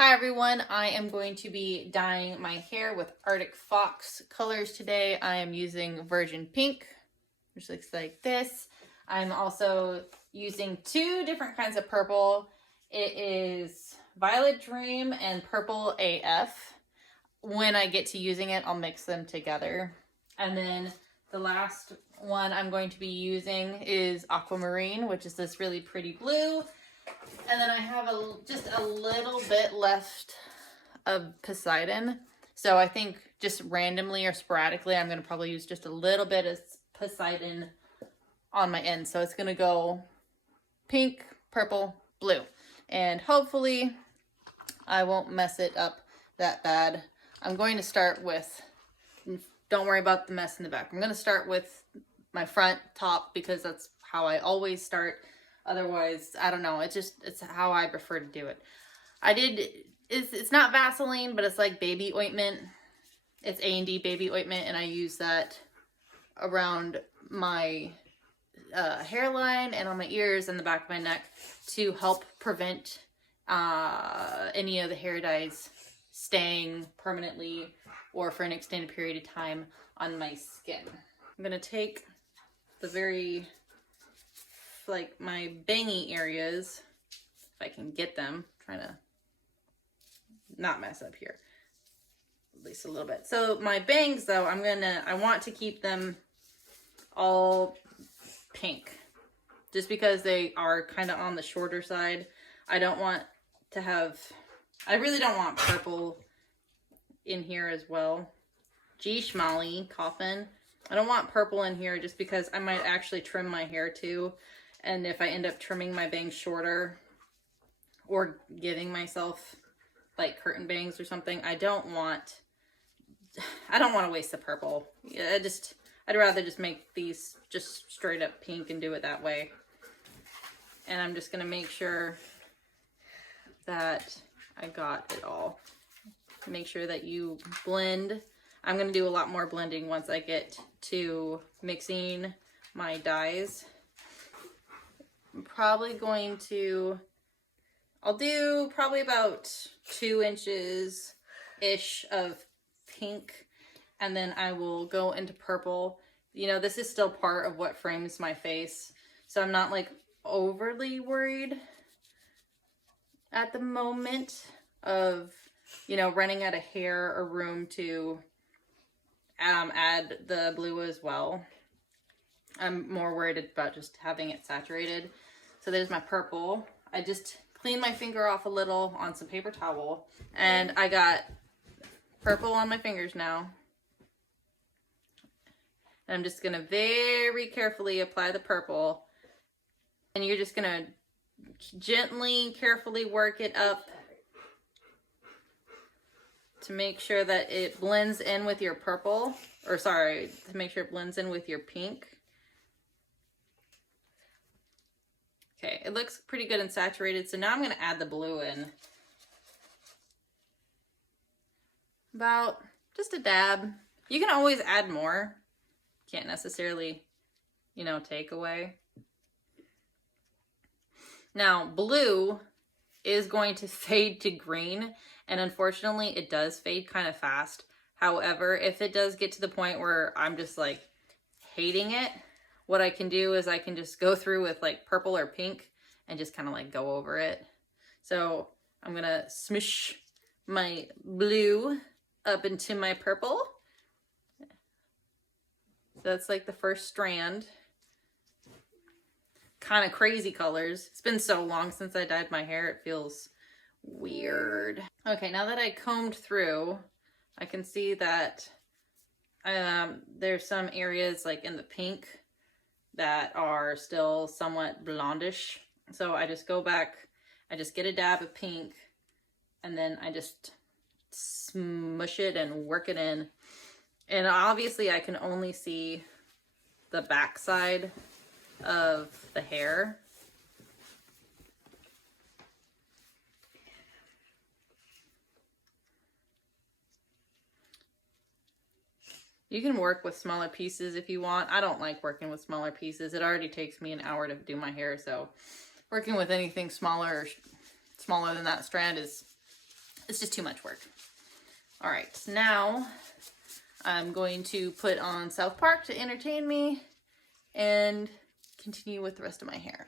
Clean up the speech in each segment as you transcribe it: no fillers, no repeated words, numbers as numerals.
Hi everyone, I am going to be dyeing my hair with Arctic Fox colors today. I am using Virgin Pink, which looks like this. I'm also using two different kinds of purple. It is Violet Dream and Purple AF. When I get to using it, I'll mix them together. And then the last one I'm going to be using is Aquamarine, which is this really pretty blue. And then I have just a little bit left of Poseidon. So I think just randomly or sporadically, I'm going to probably use just a little bit of Poseidon on my end. So it's going to go pink, purple, blue. And hopefully I won't mess it up that bad. I'm going to start with, don't worry about the mess in the back. I'm going to start with my front top because that's how I always start. Otherwise, I don't know. It's how I prefer to do it. It's not Vaseline, but it's like baby ointment. It's A&D baby ointment, and I use that around my hairline and on my ears and the back of my neck to help prevent any of the hair dyes staying permanently or for an extended period of time on my skin. I'm going to take the like my bangy areas, if I can get them, trying to not mess up here, at least a little bit. So my bangs though, I want to keep them all pink just because they are kind of on the shorter side. I really don't want purple in here as well. Geesh Molly, Coffin. I don't want purple in here just because I might actually trim my hair too. And if I end up trimming my bangs shorter or giving myself like curtain bangs or something, I don't want to waste the purple. I'd rather just make these just straight up pink and do it that way. And I'm just going to make sure that I got it all. Make sure that you blend. I'm going to do a lot more blending once I get to mixing my dyes. I'm probably I'll do probably about 2 inches-ish of pink, and then I will go into purple. You know, this is still part of what frames my face, so I'm not like overly worried at the moment of, you know, running out of hair or room to add the blue as well. I'm more worried about just having it saturated. So there's my purple. I just cleaned my finger off a little on some paper towel, and I got purple on my fingers now. And I'm just gonna very carefully apply the purple, and you're just gonna gently, carefully work it up to make sure that it blends in with your purple, to make sure it blends in with your pink. Okay, it looks pretty good and saturated, so now I'm going to add the blue in. About just a dab. You can always add more. Can't necessarily, you know, take away. Now, blue is going to fade to green, and unfortunately it does fade kind of fast. However, if it does get to the point where I'm just like hating it, what I can do is I can just go through with like purple or pink and just kind of like go over it. So I'm gonna smush my blue up into my purple. So that's like the first strand. Kind of crazy colors. It's been so long since I dyed my hair, it feels weird. Okay, now that I combed through, I can see that there's some areas like in the pink that are still somewhat blondish. So I just go back, I just get a dab of pink, and then I just smush it and work it in. And obviously I can only see the back side of the hair. You can work with smaller pieces if you want. I don't like working with smaller pieces. It already takes me an hour to do my hair, so working with anything smaller than that strand is it's just too much work. All right, so now I'm going to put on South Park to entertain me and continue with the rest of my hair.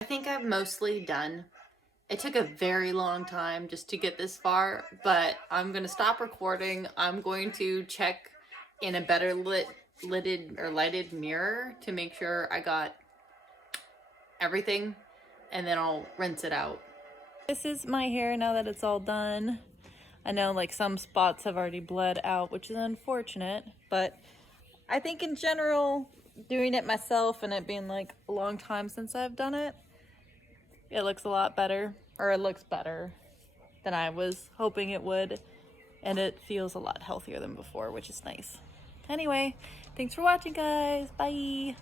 I think I'm mostly done. It took a very long time just to get this far, but I'm gonna stop recording. I'm going to check in a better lighted mirror to make sure I got everything, and then I'll rinse it out. This is my hair now that it's all done. I know like some spots have already bled out, which is unfortunate, but I think in general, doing it myself and it being like a long time since I've done it, it looks a lot better, or it looks better than I was hoping it would, and it feels a lot healthier than before, which is nice. Anyway, thanks for watching, guys. Bye.